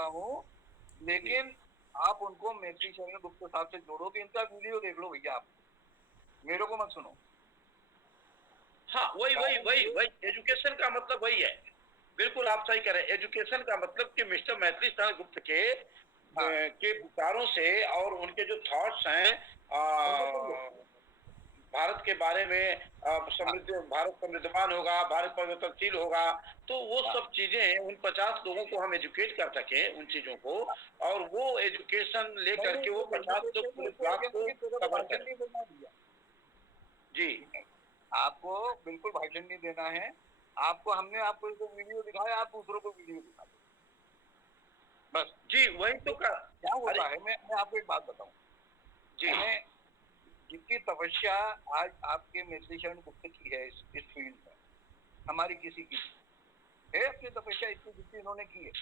करता हूँ, लेकिन आप उनको मैथिली शरण गुप्ता साहब से जोड़ो कि इनका वीडियो देख लो भैया, आप मेरे को मत सुनो। हाँ, वही एजुकेशन का मतलब वही है। बिल्कुल आप सही कह रहे हैं। एजुकेशन का मतलब कि मिस्टर मैथिली शरण गुप्त के विचारों से और उनके जो थॉट्स हैं भारत के बारे में, भारत समृद्धवान होगा, भारत परिवर्तनशील होगा, तो वो सब चीजें उन 50 लोगों को हम एजुकेट कर सके उन चीजों को, और वो एजुकेशन लेकर के वो 50 लोग पूरे क्लास को कवर करें। जी, आपको बिल्कुल भाषण नहीं देना है, आपको हमने आपको जो वीडियो दिखाया, आप दूसरों को वीडियो दिखा दो बस। जी वही तो क्या होता है, मैं आपको एक बात बताऊं जी, जितनी तपस्या आज आपके मैथिली शरण गुप्त की है इस फील्ड में, हमारी किसी की है अपनी तपस्या इतनी जितनी इन्होंने की है,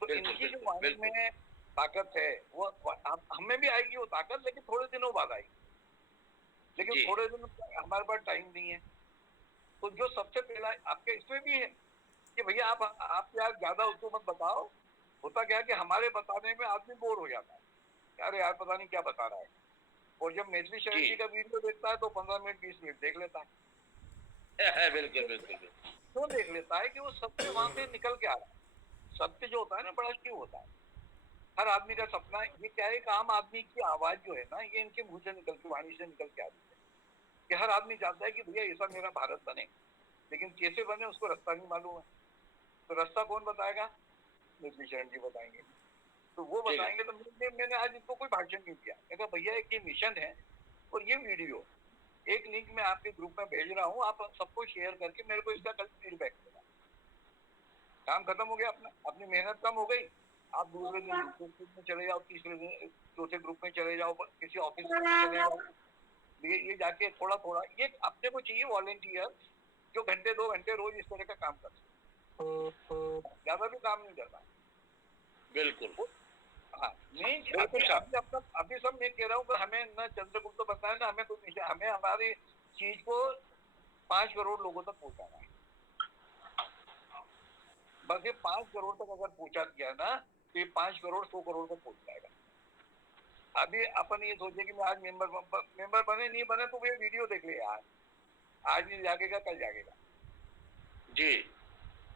तो इनकी जो वाणी में ताकत है वो हमें भी आएगी वो ताकत, लेकिन थोड़े दिनों बाद आएगी, लेकिन थोड़े दिन हमारे पास टाइम नहीं है। तो जो सबसे पहला आपके इसमें भी है कि भैया आप यार ज्यादा उसको मत बताओ। होता क्या है कि हमारे बताने में आदमी बोर हो जाता है, अरे यार पता नहीं क्या बता रहा है, और जब मैथिली शरण जी का वीडियो देखता है तो 15 मिनट 20 मिनट देख लेता है। बिल्कुल बिल्कुल। क्यों देख लेता है कि वो सत्य वहां से निकल के आ रहा है। सत्य जो होता है ना बड़ा क्यों होता है, हर आदमी का सपना, ये क्या है, एक आम आदमी की आवाज जो है ना, ये इनके मुंह से निकल के, वाणी से निकल के आ रही है कि हर आदमी चाहता है कि भैया ऐसा मेरा भारत बने, लेकिन कैसे बने उसको रास्ता नहीं मालूम है। तो रास्ता कौन बताएगा? मैथिली शरण जी बताएंगे। तो वो बताएंगे। तो मैंने आज इनको कोई भाषण नहीं दिया, मैं कहा भैया एक ये मिशन है और ये वीडियो एक लिंक में आपके ग्रुप में भेज रहा हूँ, आप सबको शेयर करके मेरे को इसका कल फीडबैक देना। काम खत्म हो गया, अपनी मेहनत कम हो गई। आप दूसरे दिन दूसरे ग्रुप में चले जाओ, तीसरे दिन चौथे ग्रुप में चले जाओ, किसी ऑफिस में चले जाओ, ये जाके थोड़ा थोड़ा, ये अपने को चाहिए वॉलेंटियर जो घंटे 2 घंटे रोज इस तरह का काम कर सकते, ज्यादा भी काम नहीं करना। बिल्कुल हाँ, नहीं अभी सब मैं कह रहा हूँ कि हमें न चंद्रगुप्त बताया ना हमें कुछ, हमें हमारी चीज को 5 करोड़ लोगों तक पहुंचाना है। बस ये 5 करोड़ तक अगर पहुंचा दिया ना, तो ये 5 करोड़ 100 करोड़ तक पहुंच जाएगा। अभी अपन ये सोचे कि मैं आज मेंबर बने नहीं बने, तो ये वीडियो देख ले यार, आज नहीं जागेगा कल जागेगा जी।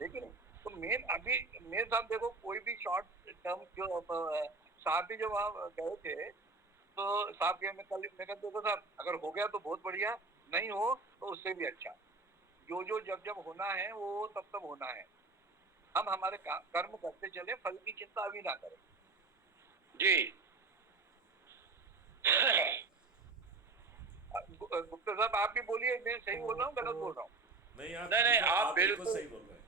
लेकिन तो मेन साहब देखो, कोई भी शॉर्ट टर्म जो साहब भी जब वहां गए थे तो साहब के मैं कहते देखो साहब, अगर हो गया तो बहुत बढ़िया, नहीं हो तो उससे भी अच्छा, जो जब होना है वो तब होना है। हम हमारे कर्म करते चले, फल की चिंता अभी ना करें। जी गुप्ता साहब आप भी बोलिए, मैं सही बोल रहा हूँ गलत बोल रहा हूँ? नहीं आप बिल्कुल सही बोल रहे हैं।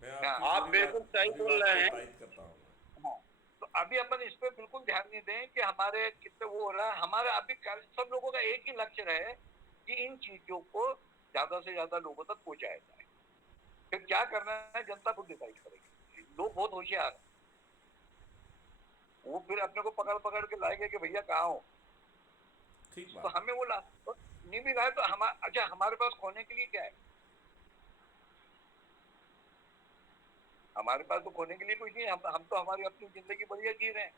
मैं आप बिल्कुल सही बोल रहे हैं। करता हूँ। हाँ, तो अभी अपन इस पे बिल्कुल ध्यान नहीं दें कि हमारे कितने वो हो रहा है। हमारा अभी सब लोगों का एक ही लक्ष्य रहे कि इन चीजों को ज्यादा से ज्यादा लोगों तक पहुंचाया जाए। फिर क्या करना है जनता खुद डिसाइड करेगी। लोग बहुत होशियार है, वो फिर अपने को पकड़ पकड़ के लाएंगे कि भैया कहाँ हो। तो हमें वो तो नहीं भी लाए तो अच्छा हमारे पास खोने के लिए क्या है? हमारे पास तो खोने के लिए कुछ नहीं है। हम तो हमारी अपनी जिंदगी बढ़िया जी रहे हैं।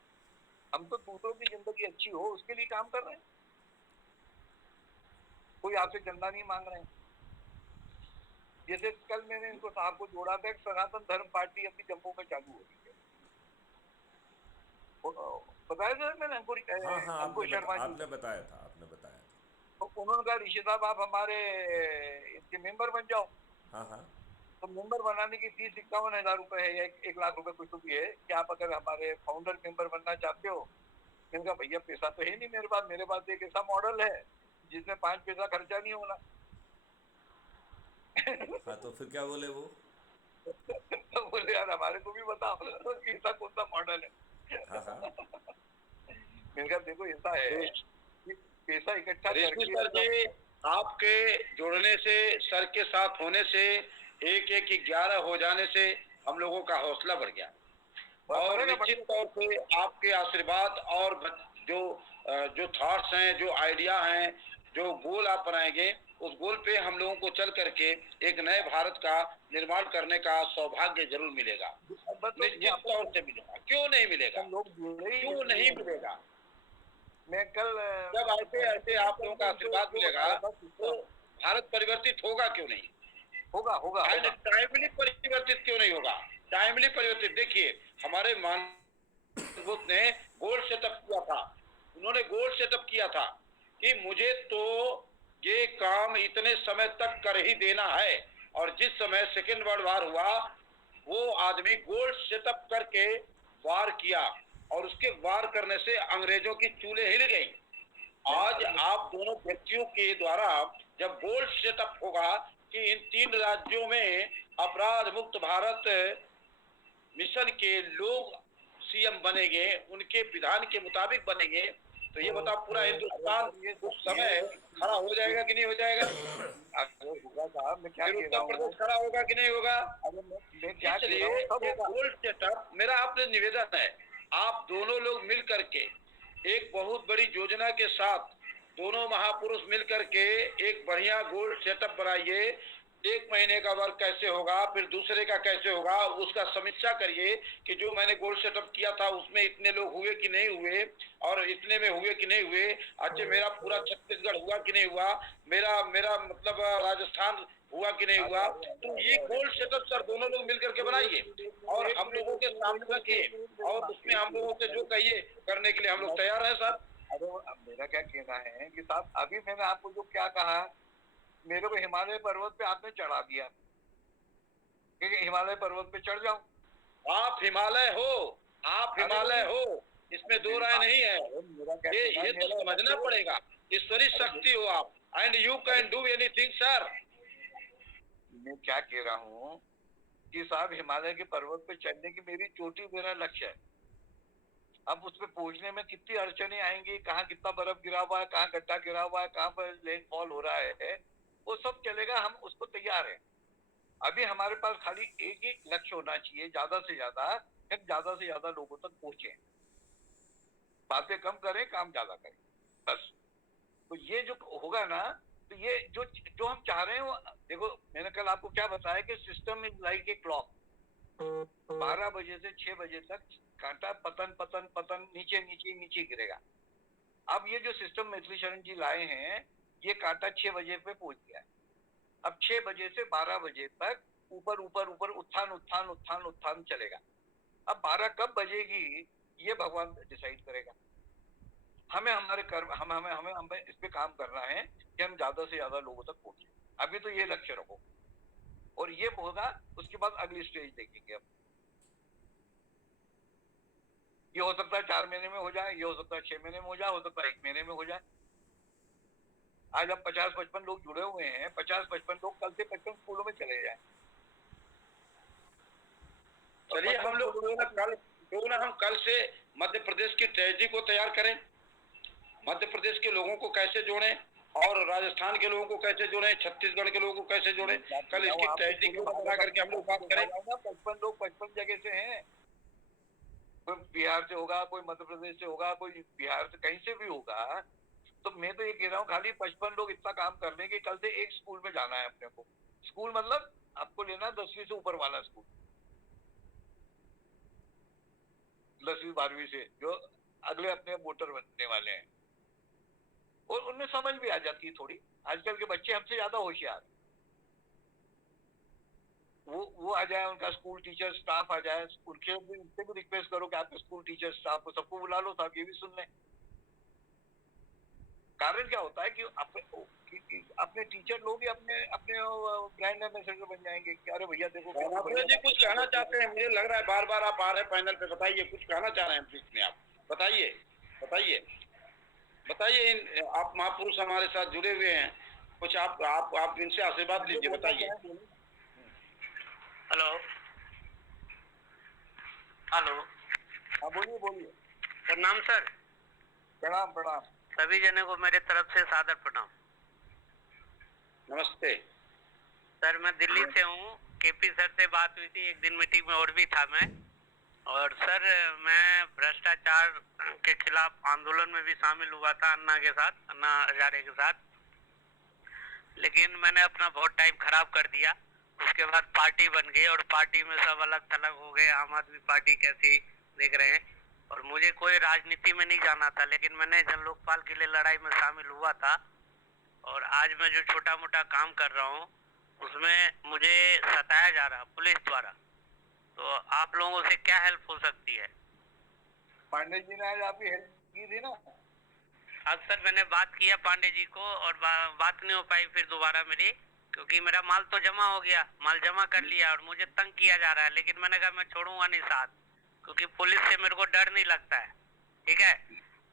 हम तो दूसरों की जिंदगी अच्छी हो उसके लिए काम कर रहे हैं। कोई आपसे चंदा नहीं मांग रहे हैं। जैसे कल मैंने इनको साहब को जोड़ा था, सनातन धर्म पार्टी अपनी जम्मू में चालू हो रही है, बताया था मैंने अंकुर शर्मा जी, आपने बताया था। तो उन्होंने कहा ऋषि साहब आप हमारे इनके मेंबर बन जाओ। हाँ हाँ। तो मेंबर बनाने की फीस 51,000 रुपए है या 1 लाख रुपए कुछ तो भी है कि आप अगर हमारे फाउंडर मेंबर बनना चाहते हो। मैंने कहा भैया पैसा तो है नहीं मेरे पास एक ऐसा मॉडल है जिसमें 5 पैसा खर्चा नहीं होना। हाँ तो फिर क्या बोले वो? तो बोले यार हमारे को भी बताओ ऐसा कौन सा मॉडल है। हाँ हाँ। मैंने कहा देखो ऐसा है कि पैसा इकट्ठा ऋषि सर जी, आपके जुड़ने से, सर के साथ होने से, 1-1 11 हो जाने से हम लोगों का हौसला बढ़ गया, और निश्चित तौर से आपके आशीर्वाद और जो थॉट्स हैं, जो आइडिया हैं, जो गोल आप बनाएंगे, उस गोल पे हम लोगों को चल करके एक नए भारत का निर्माण करने का सौभाग्य जरूर मिलेगा, निश्चित तौर से मिलेगा। क्यों नहीं मिलेगा, लोग जुड़े ही क्यों नहीं मिलेगा? मैं कल जब ऐसे ऐसे आप लोगों का आशीर्वाद मिलेगा तो भारत परिवर्तित होगा क्यों नहीं? होगा होगा एंड टाइमली परिवर्तित क्यों नहीं होगा? टाइमली परिवर्तित, देखिए हमारे बुद्ध ने गोल सेटअप किया था, उन्होंने गोल सेटअप किया था कि मुझे तो ये काम इतने समय तक कर ही देना है। और जिस समय सेकेंड वर्ल्ड वार हुआ वो आदमी गोल सेटअप करके वार किया और उसके वार करने से अंग्रेजों की चूल्हे हिल गई। आज आप दोनों व्यक्तियों के द्वारा जब गोल सेटअप होगा कि इन 3 राज्यों में अपराध मुक्त भारत मिशन के लोग सीएम बनेंगे, उनके विधान के मुताबिक बनेंगे, तो ये बताओ पूरा हिंदुस्तान उस समय खड़ा हो जाएगा कि नहीं हो जाएगा? होगा साहब, मैं क्या फिर कह उत्तर रहा प्रदेश हूँ, खड़ा होगा कि नहीं होगा? अरे मैं क्या कह इसलिए रहा हूँ, सब एक होगा। गोल सेटअप, मेरा आपसे निवेदन है, आप दोनों लोग मिल करके एक बहुत बड़ी योजना के साथ, दोनों महापुरुष मिल करके एक बढ़िया गोल सेटअप बनाइए। 1 महीने का वर्क कैसे होगा, फिर दूसरे का कैसे होगा, उसका समीक्षा करिए कि जो मैंने गोल सेटअप किया था उसमें इतने लोग हुए कि नहीं हुए और इतने में हुए कि नहीं हुए। अच्छा, मेरा पूरा छत्तीसगढ़ हुआ कि नहीं हुआ, मेरा मेरा मतलब राजस्थान हुआ कि नहीं हुआ। तो ये गोल सेटअप सर दोनों लोग मिलकर के बनाइए और हम लोगों के सामने रखिए और उसमें हम लोगों से जो कहिए करने के लिए हम लोग तैयार हैं सर। अरे अब मेरा क्या कहना है कि साहब, अभी मैंने आपको जो क्या कहा, मेरे को हिमालय पर्वत पे आपने चढ़ा दिया, क्योंकि हिमालय पर्वत पे चढ़ जाओ। आप हिमालय हो, आप हिमालय हो, इसमें दो राय नहीं है। मेरा क्या कहना ये है, तो समझना पड़ेगा, ईश्वरी शक्ति हो आप, and you can do anything sir. मैं क्या कह रहा हूँ कि साहब, हिमालय के पर्वत पे चढ़ने की मेरी चोटी मेरा लक्ष्य है। अब उस पे पहुंचने में कितनी अड़चने आएंगी, कहाँ कितना बर्फ गिरा हुआ है, कहाँ गड्ढा गिरा हुआ है, कहाँ पर लैंडफॉल हो रहा है, वो सब चलेगा, हम उसको तैयार है। अभी हमारे पास खाली एक ही लक्ष्य होना चाहिए, ज्यादा से ज्यादा, हम ज्यादा से ज्यादा लोगों तक पहुंचे, बातें कम करें, काम ज्यादा करें, बस। तो ये जो होगा ना, तो ये जो जो हम चाह रहे हैं वो देखो, मैंने कल आपको क्या बताया कि system is like a clock. 12 बजे से 6 बजे तक कांटा पतन पतन पतन नीचे नीचे नीचे गिरेगा। अब ये जो सिस्टम मैथिली शरण जी लाए हैं, ये कांटा 6 बजे पे पहुंच गया है। अब 6 बजे से 12 बजे तक ऊपर ऊपर ऊपर उत्थान उत्थान उत्थान उत्थान चलेगा। अब 12 कब बजेगी ये भगवान डिसाइड करेगा। हमें हमारे कर्म, हमें इस पे काम करना है कि हम ज्यादा से ज्यादा लोगों तक पहुंचे। अभी तो ये लक्ष्य रखो और ये होगा, उसके बाद अगली स्टेज देखेंगे। अब ये हो सकता है 4 महीने में हो जाए, ये हो सकता है 6 महीने में हो जाए, हो सकता है 1 महीने में हो जाए। आज अब 50-55 लोग जुड़े हुए हैं, 50-55 लोग कल से 55 स्कूलों में चले जाए। चलिए हम लोग क्यों ना हम कल से मध्य प्रदेश की ट्रेजेडी को तैयार करें, मध्य प्रदेश के लोगों को कैसे जोड़ें और राजस्थान के लोगों को कैसे जोड़ें, छत्तीसगढ़ के लोगों को कैसे जोड़ें। कल इसकी ट्रेजेडी को बना करके हम लोग बात करें। 55 लोग 55 जगह से हैं, कोई बिहार से होगा, कोई मध्य प्रदेश से होगा, कोई बिहार से, कहीं से भी होगा। तो मैं तो ये कह रहा हूँ खाली 55 लोग इतना काम कर लें कि कल से एक स्कूल में जाना है अपने को। स्कूल मतलब आपको लेना 10वीं से ऊपर वाला स्कूल, 10वीं 12वीं से, जो अगले अपने वोटर बनने वाले हैं, और उनमें समझ भी आ जाती है थोड़ी। आजकल के बच्चे हमसे ज्यादा होशियार, वो आ जाए, उनका स्कूल टीचर स्टाफ आ जाए, उनसे भी रिक्वेस्ट करो कि आपके स्कूल टीचर स्टाफ को सबको बुला लो ताकि ये भी सुन लें। कारण क्या होता है कि अपने टीचर लोग ही अपने अपने ब्रांड एम्बेसडर बन जाएंगे कि अरे भैया देखो जी कुछ कहना चाहते हैं, मुझे लग रहा है बार बार आप आ रहे हैं पैनल पे, बताइए कुछ कहना चाह रहे हैं प्लीज में, आप बताइए बताइए बताइए। आप महापुरुष हमारे साथ जुड़े हुए हैं, कुछ आप इनसे आशीर्वाद लीजिए, बताइए। हेलो हेलो, हाँ बोलिए बोलिए। प्रणाम सर। प्रणाम प्रणाम। सभी जने को मेरे तरफ से सादर प्रणाम। नमस्ते सर, मैं दिल्ली से हूँ। केपी सर से बात हुई थी, एक दिन मीटिंग में और भी था मैं। और सर मैं भ्रष्टाचार के खिलाफ आंदोलन में भी शामिल हुआ था अन्ना के साथ, अन्ना हजारे के साथ। लेकिन मैंने अपना बहुत टाइम खराब कर दिया। उसके बाद पार्टी बन गई और पार्टी में सब अलग थलग हो गए। आम आदमी पार्टी कैसी देख रहे हैं। और मुझे कोई राजनीति में नहीं जाना था, लेकिन मैंने जन लोकपाल के लिए लड़ाई में शामिल हुआ था। और आज मैं जो छोटा मोटा काम कर रहा हूँ उसमें मुझे सताया जा रहा पुलिस द्वारा। तो आप लोगों से क्या हेल्प हो सकती है? पांडे जी ने आज आपकी हेल्प की थी ना? आज सर मैंने बात किया पांडे जी को और बात नहीं हो पाई फिर दोबारा मेरी, क्योंकि मेरा माल तो जमा हो गया, माल जमा कर लिया और मुझे तंग किया जा रहा है। लेकिन मैंने कहा मैं छोड़ूंगा नहीं साथ, क्योंकि पुलिस से मेरे को डर नहीं लगता है। ठीक है,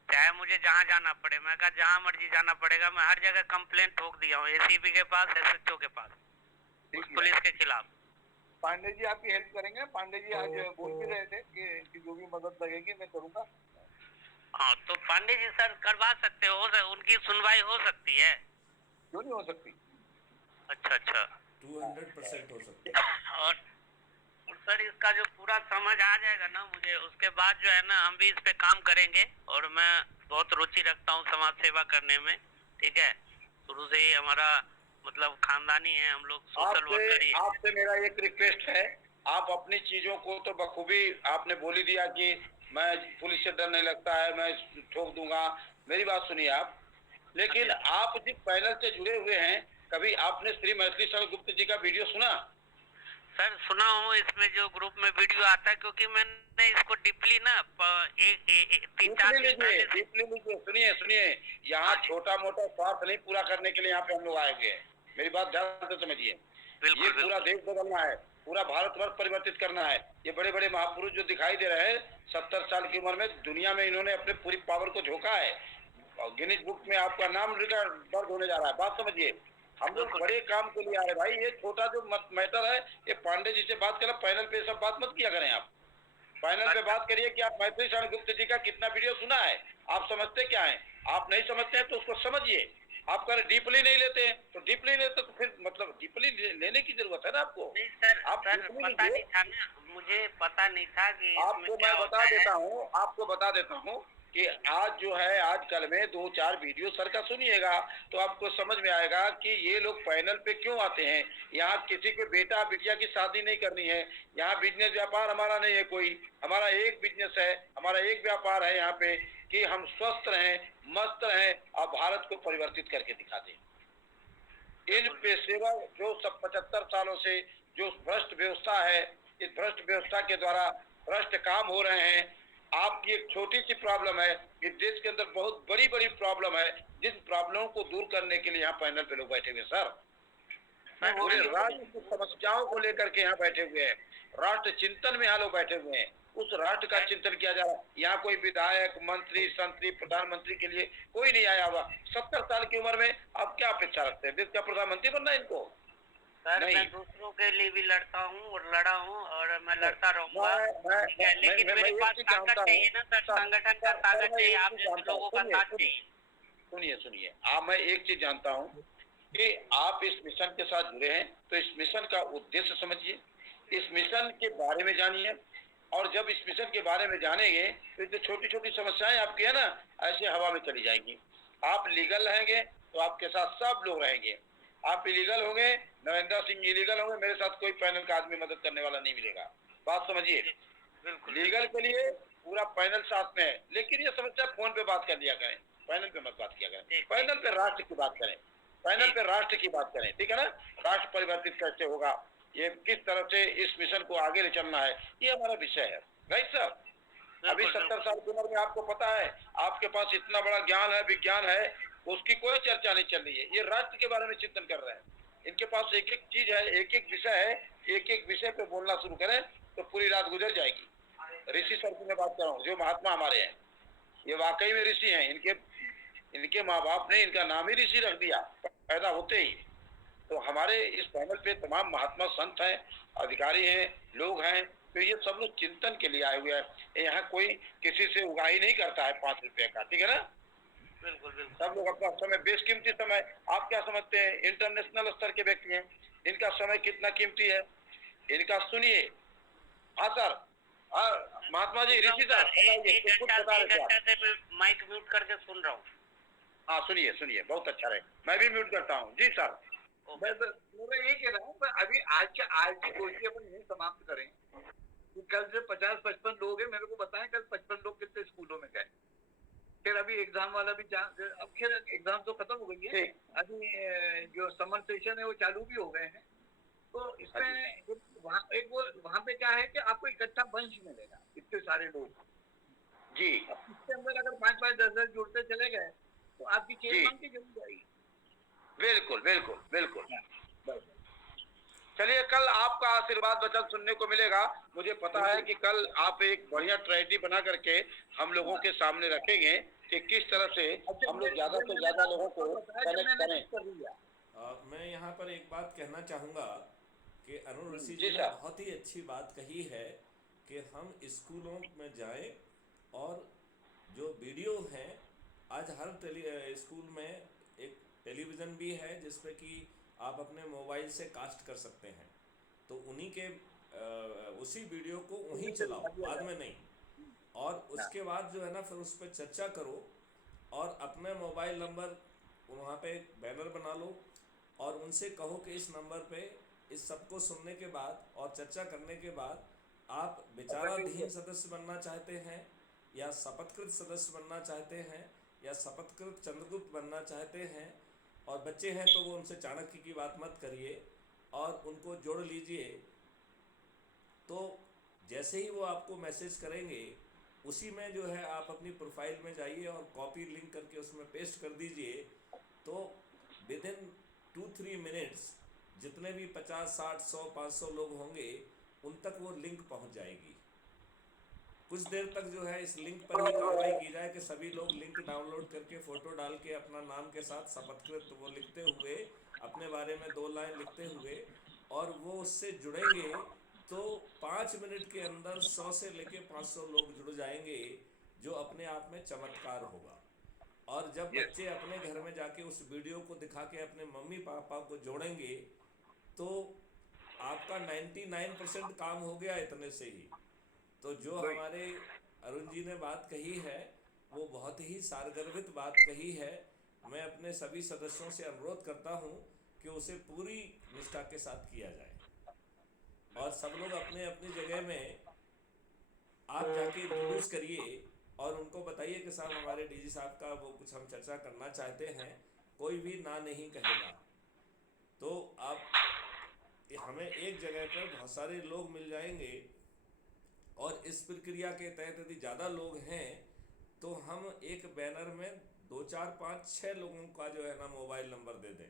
चाहे मुझे जहाँ जाना पड़े। मैं कहा जहाँ मर्जी जाना पड़ेगा। मैं हर जगह कंप्लेंट ठोक दिया हूँ, एसीपी के पास, एसएचओ के पास, उस पुलिस के खिलाफ। पांडे जी आपकी हेल्प करेंगे। पांडे जी आज बोल भी रहे थे कि इनकी जो भी मदद लगेगी मैं करूंगा। हाँ, तो पांडे जी सर करवा सकते हो, उनकी सुनवाई हो सकती है। क्यों नहीं हो सकती? अच्छा अच्छा, 200% हो सकता है। और सर इसका जो पूरा समझ आ जाएगा ना मुझे, उसके बाद जो है ना हम भी इस पे काम करेंगे। और मैं बहुत रुचि रखता हूँ समाज सेवा करने में। ठीक है, शुरू से ही हमारा मतलब खानदानी है, हम लोग सोशल वर्कर ही। आपसे मेरा एक रिक्वेस्ट है, आप अपनी चीजों को तो बखूबी आपने बोल ही दिया कि मैं पुलिस से डर नहीं लगता है, मैं ठोक दूंगा। मेरी बात सुनिए आप, लेकिन आप जिस पैनल से जुड़े हुए हैं, कभी आपने श्री मैथिली शरण गुप्त जी का वीडियो सुना? सर सुना हूँ, इसमें जो ग्रुप में वीडियो आता है, क्योंकि मैंने इसको डीपली ना 3-4 दिन पहले। सुनिए सुनिए, यहाँ छोटा मोटा स्वार्थ नहीं पूरा करने के लिए यहाँ पे हम लोग आए हुए हैं। मेरी बात ध्यान से समझिए। ये पूरा देश बदलना है, पूरा भारतवर्ष परिवर्तित करना है। ये बड़े बड़े महापुरुष जो दिखाई दे रहे हैं, 70 साल की उम्र में दुनिया में इन्होंने अपने पूरी पावर को झोंका है और गिनीज बुक में आपका नाम रिकॉर्ड दर्ज होने जा रहा है। बात समझिए, हम लोग बड़े काम के लिए आ रहे भाई। ये छोटा जो मैटर है, ये पांडे जी से बात करें, पैनल पे सब बात मत किया करें। आप पैनल पे बात करिए कि आप मैथिली शरण गुप्त जी का कितना वीडियो सुना है, आप समझते क्या है। आप नहीं समझते हैं तो उसको समझिए। आप कर डीपली नहीं लेते हैं तो डीपली लेते तो फिर मतलब डीपली लेने की जरूरत है ना आपको। नहीं सर, आप सर पता नहीं था ना, मुझे पता नहीं था कि आपको मैं बता देता हूँ, आपको बता देता हूँ कि आज जो है, आजकल में 2-4 वीडियो सर का सुनिएगा तो आपको समझ में आएगा कि ये लोग पैनल पे क्यों आते हैं। यहाँ किसी के बेटा बिटिया की शादी नहीं करनी है। यहाँ बिजनेस व्यापार हमारा नहीं है कोई, हमारा एक बिजनेस है, हमारा एक व्यापार है यहाँ पे कि हम स्वस्थ रहें, मस्त रहें और भारत को परिवर्तित करके दिखा दें। इन पेशेवर जो सब 75 सालों से जो भ्रष्ट व्यवस्था है, इस भ्रष्ट व्यवस्था के द्वारा भ्रष्ट काम हो रहे हैं। आपकी एक छोटी सी प्रॉब्लम है, इस देश के अंदर बहुत बड़ी बड़ी प्रॉब्लम है, जिन प्रॉब्लमों को दूर करने के लिए यहाँ पैनल पे लोग बैठे हुए हैं। सर पूरे राष्ट्र की समस्याओं को लेकर के यहाँ बैठे हुए हैं, राष्ट्र चिंतन में यहाँ लोग बैठे हुए हैं, उस राष्ट्र का चिंतन किया जा रहा है। यहाँ कोई विधायक, मंत्री, संतरी, प्रधानमंत्री के लिए कोई नहीं आया हुआ। 70 साल की उम्र में आप क्या अपेक्षा रखते हैं? देश का प्रधानमंत्री बनना है इनको? सर मैं दूसरों के लिए भी लड़ता हूँ और लड़ा हूँ और मैं लड़ता रहूंगा। लेकिन मेरे पास ताकत चाहिए ना सर, संगठन का ताकत चाहिए, आप जैसे लोगों का साथ चाहिए। सुनिए सुनिए, मैं एक चीज जानता हूँ कि आप इस मिशन के साथ जुड़े हैं, तो इस मिशन का उद्देश्य समझिए, इस मिशन के बारे में जानिए। और जब इस मिशन के बारे में जानेंगे तो जो छोटी छोटी समस्याएं आपकी है ना, ऐसे हवा में चली जाएंगी। आप लीगल रहेंगे तो आपके साथ सब लोग रहेंगे। आप इलीगल होंगे, नरेंद्र सिंह इलीगल होंगे, मेरे साथ कोई पैनल का आदमी मदद करने वाला नहीं मिलेगा। बात समझिए, लीगल के लिए पूरा पैनल साथ में है। लेकिन ये समस्या फोन पे बात कर लिया करें, पैनल पे मत बात किया करें। पैनल पे राष्ट्र की बात करें, पैनल पे राष्ट्र की बात करें, ठीक है ना। राष्ट्र परिवर्तित कैसे होगा, ये किस तरह से इस मिशन को आगे ले चलना है, ये हमारा विषय है। राइट सर, अभी 70 साल की उम्र में आपको पता है, आपके पास इतना बड़ा ज्ञान है, विज्ञान है, उसकी कोई चर्चा नहीं चल रही है। ये राष्ट्र के बारे में चिंतन कर रहे हैं। इनके पास एक एक चीज है, एक एक विषय है, एक एक विषय पे बोलना शुरू करें तो पूरी रात गुजर जाएगी। ऋषि सर की मैं बात कर रहा हूँ, जो महात्मा हमारे हैं, ये वाकई में ऋषि हैं। इनके माँ बाप ने इनका नाम ही ऋषि रख दिया पैदा होते ही। तो हमारे इस पैनल पे तमाम महात्मा संत हैं, अधिकारी हैं, लोग हैं, तो ये सब लोग चिंतन के लिए आए हुए हैं। यहाँ कोई किसी से उगाही नहीं करता है 5 रुपए का, ठीक है ना। बिल्कुल बिल्कुल, सब लोग अपना समय, बेशकीमती समय, आप क्या समझते हैं, इंटरनेशनल स्तर के व्यक्ति हैं, इनका समय कितना कीमती है, इनका सुनिए। हाँ सर, महात्मा जी, ऋषि सर, एक घंटा से मैं माइक म्यूट करके सुन रहा हूँ। हाँ सुनिए सुनिए, बहुत अच्छा रहे, मैं भी म्यूट करता हूँ जी सर। बस मेरा ये कह रहा हूँ, मैं अभी आज की गोष्ठी अपन यही समाप्त करें कि कल से 50-55 लोग हैं, मेरे को बताएं कल 55 लोग कितने स्कूलों में गए। फिर अभी एग्जाम वाला भी अब खैर एग्जाम तो खत्म हो गई है, ठीक। अभी जो समर सेशन है वो चालू भी हो गए हैं। तो इसमें वहाँ पे क्या है कि आपको इकट्ठा बंच मिलेगा, इतने सारे लोग जी अब इसके अंदर अगर 5-5, 10-10 जुड़ते चले गए तो आपकी चेन जी बन के जरूर जाएगी। बिल्कुल बिल्कुल बिल्कुल। बस। चलिए, कल आपका आशीर्वाद वचन सुनने को मिलेगा। मुझे पता है कि कल आप एक बढ़िया ट्रेजेडी बना करके हम लोगों के सामने रखेंगे कि किस तरह से अच्छा, हम लोग ये ज्यादा से मैंने ज्यादा आपको लोगों को बताया जब कनेक्ट मैंने करें। कुछ कर लिया। मैं यहाँ पर एक बात कहना चाहूँगा कि अरुण ऋषि जी जी ने सर। बहुत ही अच्छी बात कही है कि हम स्कूलों में जाएं और जो वीडियो हैं, आज हर स्कूल में एक टेलीविज़न भी है जिसपे कि आप अपने मोबाइल से कास्ट कर सकते हैं, तो उन्हीं के उसी वीडियो को वहीं चलाओ, बाद में नहीं। और उसके बाद जो है ना फिर उस पर चर्चा करो और अपने मोबाइल नंबर वहाँ पे बैनर बना लो और उनसे कहो कि इस नंबर पे इस सबको सुनने के बाद और चर्चा करने के बाद आप विचाराधीन सदस्य बनना चाहते हैं या शपथकृत सदस्य बनना चाहते हैं या शपथकृत चंद्रगुप्त बनना चाहते हैं, और बच्चे हैं तो वो उनसे चाणक्य की बात मत करिए और उनको जोड़ लीजिए। तो जैसे ही वो आपको मैसेज करेंगे उसी में जो है आप अपनी प्रोफाइल में जाइए और कॉपी लिंक करके उसमें पेस्ट कर दीजिए, तो विद इन 2-3 मिनट्स जितने भी 50, 60, 100, 500 लोग होंगे उन तक वो लिंक पहुंच जाएगी। कुछ देर तक जो है इस लिंक पर ही कार्रवाई की जाए कि सभी लोग लिंक डाउनलोड करके फ़ोटो डाल के अपना नाम के साथ शपथकृत वो लिखते हुए, अपने बारे में 2 लाइन लिखते हुए, और वो उससे जुड़ेंगे तो 5 मिनट के अंदर 100 से लेके 500 लोग जुड़ जाएंगे, जो अपने आप में चमत्कार होगा। और जब बच्चे अपने घर में जाके उस वीडियो को दिखा के अपने मम्मी पापा को जोड़ेंगे तो आपका 99% काम हो गया इतने से ही। तो जो हमारे अरुण जी ने बात कही है वो बहुत ही सारगर्भित बात कही है। मैं अपने सभी सदस्यों से अनुरोध करता हूं कि उसे पूरी निष्ठा के साथ किया जाए और सब लोग अपने अपनी जगह में आप जाके इंट्रोड्यूस करिए और उनको बताइए कि साहब हमारे डीजी साहब का वो कुछ हम चर्चा करना चाहते हैं, कोई भी ना नहीं कहेगा। तो आप हमें एक जगह पर बहुत सारे लोग मिल जाएंगे और इस प्रक्रिया के तहत यदि ज़्यादा लोग हैं तो हम एक बैनर में 2, 4, 5, 6 लोगों का जो है ना मोबाइल नंबर दे दें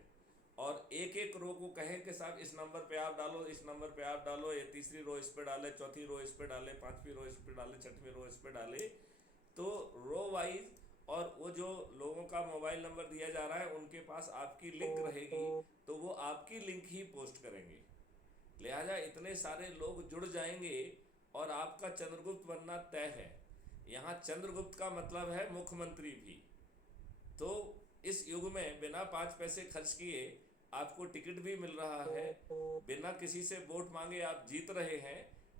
और एक एक रो को कहें कि साहब इस नंबर पे आप डालो, इस नंबर पे आप डालो, ये तीसरी रो इस पे डाले, चौथी रो इस पे डाले, पांचवी रो इस पे डाले, छठवीं रो इस पे डाले। तो रो वाइज और वो जो लोगों का मोबाइल नंबर दिया जा रहा है उनके पास आपकी लिंक रहेगी, तो वो आपकी लिंक ही पोस्ट करेंगे। लिहाजा इतने सारे लोग जुड़ जाएंगे और आपका चंद्रगुप्त बनना तय है। यहाँ चंद्रगुप्त का मतलब है मुख्यमंत्री भी। तो इस युग में बिना 5 पैसे खर्च किए आपको टिकट भी मिल रहा है, बिना किसी से वोट मांगे आप जीत रहे हैं,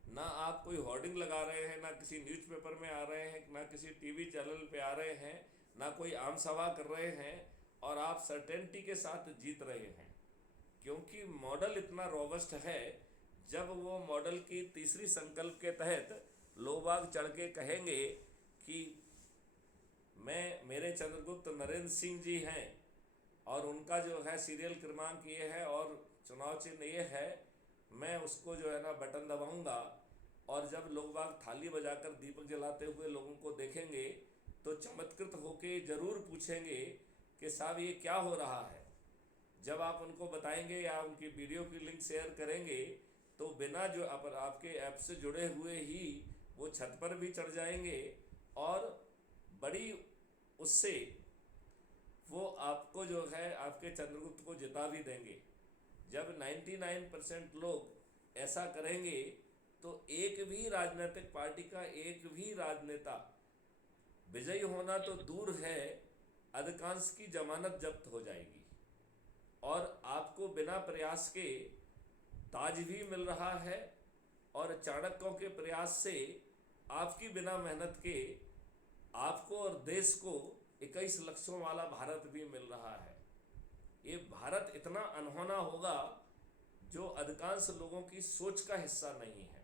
ना आप कोई होर्डिंग लगा रहे हैं, ना किसी न्यूज़पेपर में आ रहे हैं, ना किसी टीवी चैनल पे आ रहे हैं, ना कोई आम सभा कर रहे हैं, और आप सर्टेनिटी के साथ जीत रहे हैं क्योंकि मॉडल इतना रोबस्ट है। जब वो मॉडल की तीसरी संकल्प के तहत लोग चढ़ के कहेंगे कि मेरे चंद्रगुप्त नरेंद्र सिंह जी हैं और उनका जो है सीरियल क्रमांक ये है और चुनाव चिन्ह ये है, मैं उसको जो है ना बटन दबाऊंगा। और जब लोग बाग थाली बजाकर दीपक जलाते हुए लोगों को देखेंगे तो चमत्कृत होके ज़रूर पूछेंगे कि साहब ये क्या हो रहा है। जब आप उनको बताएंगे या उनकी वीडियो की लिंक शेयर करेंगे तो बिना जो आपके ऐप से जुड़े हुए ही वो छत पर भी चढ़ जाएंगे और बड़ी उससे वो आपको जो है आपके चंद्रगुप्त को जिता भी देंगे। जब 99% लोग ऐसा करेंगे तो एक भी राजनीतिक पार्टी का एक भी राजनेता विजयी होना तो दूर है, अधिकांश की जमानत जब्त हो जाएगी और आपको बिना प्रयास के ताज भी मिल रहा है और चाणक्यों के प्रयास से आपकी बिना मेहनत के आपको और देश को 21 लक्षों वाला भारत भी मिल रहा है। ये भारत इतना अनहोना होगा जो अधिकांश लोगों की सोच का हिस्सा नहीं है।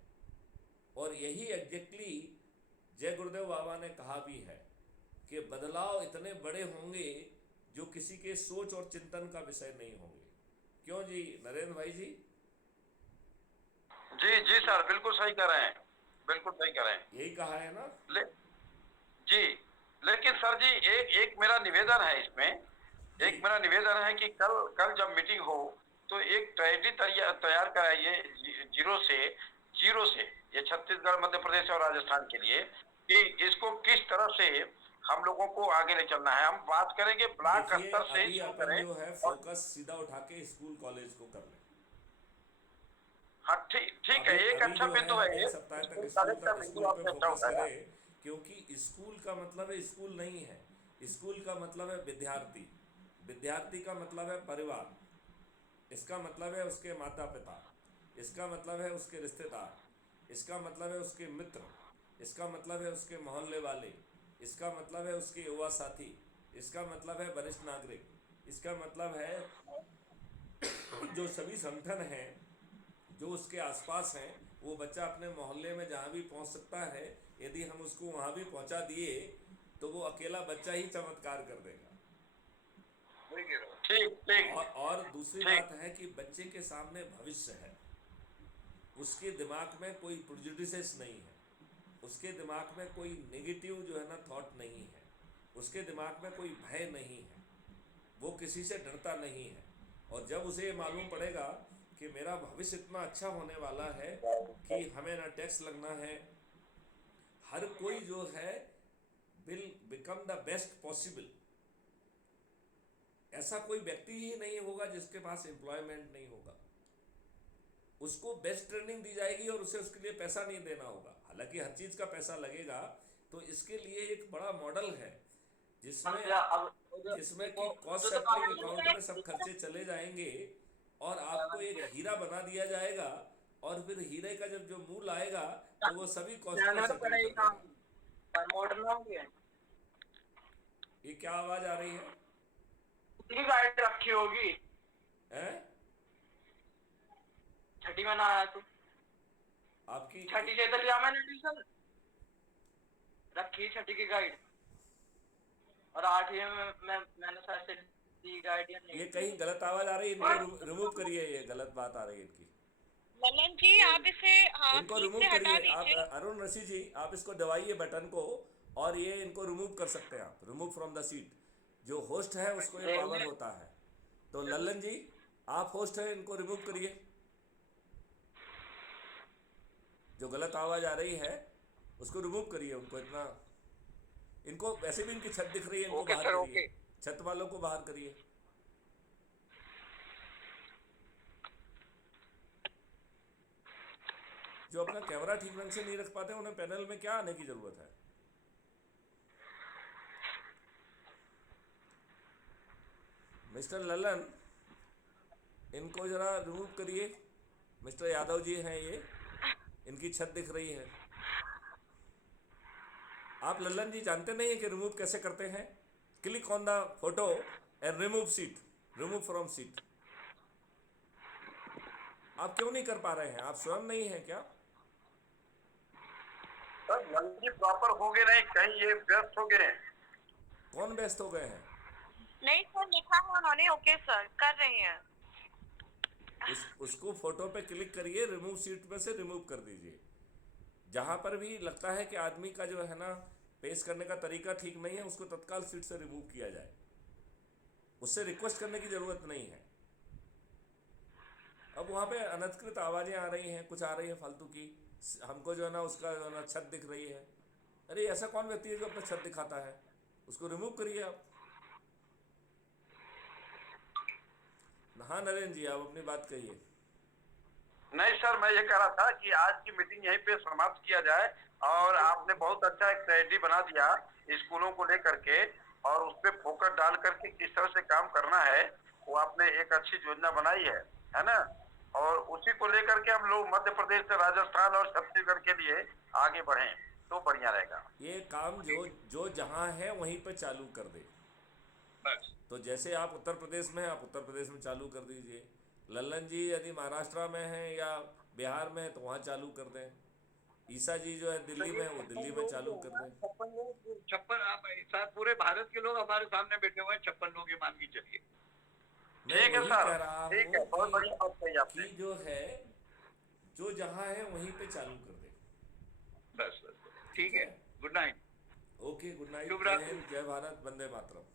और यही एग्जैक्टली जय गुरुदेव बाबा ने कहा भी है कि बदलाव इतने बड़े होंगे जो किसी के सोच और चिंतन का विषय नहीं होंगे। क्यों जी नरेंद्र भाई जी? जी जी सर, बिल्कुल सही कह रहे हैं, बिल्कुल सही कह रहे हैं। यही कहा है ना? जी, लेकिन सर जी एक मेरा निवेदन है इसमें, एक मेरा निवेदन है कि कल जब मीटिंग हो तो एक स्ट्रेटजी तैयार कराइए जीरो से ये छत्तीसगढ़, मध्य प्रदेश और राजस्थान के लिए, कि इसको किस तरह से हम लोगों को आगे ले चलना है। हम बात करेंगे ब्लॉक देखिए, स्तर से अभी शुरू अपन करें। जो है फोकस सीधा उठा के स्कूल कॉलेज को कर लें। हाँ ठीक है, एक अच्छा बिंदु है एक ये। सप्ताह तक स्कूल का बिंदु स्कूल पे आपने अच्छा फोकस उठाया। करें, क्योंकि स्कूल का मतलब है स्कूल नहीं है। स्कूल का मतलब है विद्यार्थी, विद्यार्थी का मतलब है परिवार, इसका मतलब है उसके माता पिता, इसका मतलब है उसके रिश्तेदार, इसका मतलब है उसके मित्र, इसका मतलब है उसके मोहल्ले वाले, इसका मतलब है उसके युवा साथी, इसका मतलब है वरिष्ठ नागरिक, इसका मतलब है जो सभी संगठन हैं जो उसके आसपास हैं। वो बच्चा अपने मोहल्ले में जहाँ भी पहुँच सकता है, यदि हम उसको वहाँ भी पहुँचा दिए तो वो अकेला बच्चा ही चमत्कार कर देगा। ठीक। और दूसरी बात है कि बच्चे के सामने भविष्य है, उसके दिमाग में कोई प्रेजुडिसेस नहीं है, उसके दिमाग में कोई नेगेटिव जो है ना थॉट नहीं है, उसके दिमाग में कोई भय नहीं है, वो किसी से डरता नहीं है। और जब उसे ये मालूम पड़ेगा कि मेरा भविष्य इतना अच्छा होने वाला है कि हमें ना टैक्स लगना है, हर कोई जो है will become the best possible. ऐसा कोई व्यक्ति ही नहीं होगा जिसके पास एम्प्लॉयमेंट नहीं होगा। उसको बेस्ट ट्रेनिंग दी जाएगी और उसे उसके लिए पैसा नहीं देना होगा। हालांकि हर चीज़ का पैसा लगेगा। तो इसके लिए एक बड़ा मॉडल है जिसमें कि कॉस्ट सेंटरिंग अकाउंट में सब खर्चे चले जाएंगे और आपको एक हीरा बना दिया जाएगा, और फिर हीरे का जब जो मूल आएगा तो वो सभी कॉस्ट को सेटल कर देगा। ये क्या आवाज आ रही है? गाइड रखी होगी हैं? छठी में ना आया तू? आपकी छठी से लिया मैंने एडमिशन, रखी छठी की गाइड, और 8वीं में मैंने शायद से दी गाइड या नहीं। ये कहीं गलत आवाज आ रही है, इनको रिमूव करिए। ये गलत बात आ रही है इनकी। ललन जी आप इसे इनको रिमूव करिए। आप अरुण ऋषि जी, आप इसको दबाइए बटन को, और ये इनको रिमूव कर सकते हैं आप। Remove from the seat. जो होस्ट है उसको ये पावर होता है। तो ललन जी आप होस्ट है, इनको रिमूव करिए। जो गलत आवाज आ रही है उसको रिमूव करिए। उनको इतना, इनको वैसे भी इनकी छत दिख रही है, इनको बाहर करिए। छत वालों को बाहर करिए। जो अपना कैमरा ठीक ढंग से नहीं रख पाते उन्हें पैनल में क्या आने की जरूरत है? मिस्टर ललन, इनको जरा रिमूव करिए। मिस्टर यादव जी हैं ये, इनकी छत दिख रही है। आप ललन जी जानते नहीं है कि रिमूव कैसे करते हैं? Click on the photo and remove seat, remove from seat. आप क्यों नहीं कर पा रहे हैं? आप स्वयं नहीं हैं क्या? प्रॉपर हो गए नहीं, कहीं ये व्यस्त हो गए हैं। कौन व्यस्त हो गए हैं? नहीं सर, लिखा है उन्होंने। ओके सर, कर रहे हैं। उसको फोटो पे क्लिक करिए, रिमूव सीट में से रिमूव कर दीजिए। जहां पर भी लगता है कि आदमी का जो है ना पेश करने का तरीका ठीक नहीं है, उसको तत्काल सीट से रिमूव किया जाए। उससे रिक्वेस्ट करने की जरूरत नहीं है। अब वहाँ पे अनधिकृत आवाजें आ रही हैं, कुछ आ रही है फालतू की। हमको जो है ना उसका जो है ना छत दिख रही है। अरे ऐसा कौन व्यक्ति है जो अपना छत दिखाता है? उसको रिमूव करिए आप। हाँ नरेंद्र जी, आप अपनी बात कहिए। नहीं सर, मैं ये कह रहा था कि आज की मीटिंग यहीं पे समाप्त किया जाए, और आपने बहुत अच्छा एक स्ट्रेटजी बना दिया स्कूलों को लेकर के, और उस पर फोकस डाल करके किस तरह से काम करना है वो आपने एक अच्छी योजना बनाई है ना। और उसी को लेकर के हम लोग मध्य प्रदेश से राजस्थान और छत्तीसगढ़ के लिए आगे बढ़े। तो बढ़िया रहेगा। ये काम जो जहाँ है वहीं पे चालू कर दे। बस तो जैसे आप उत्तर प्रदेश में हैं, आप उत्तर प्रदेश में चालू कर दीजिए। लल्लन जी यदि महाराष्ट्र में हैं या बिहार में हैं तो वहाँ चालू कर दें। ईसा जी जो है दिल्ली में, वो दिल्ली में चालू कर दें। 56 आप सर पूरे भारत के लोग हमारे सामने बैठे हुए हैं, 56 लोग, ये मान के चलिए। मैं ठीक है वही सर, कह रहा ठीक है, हूँ बहुत बढ़िया बात कही आपने। कि जो है जो जहाँ है वहीं पे चालू कर दे। बस ठीक है। Good night. Okay, good night. शुभ जय रात्रि। हिंद, जय भारत, वंदे मातरम।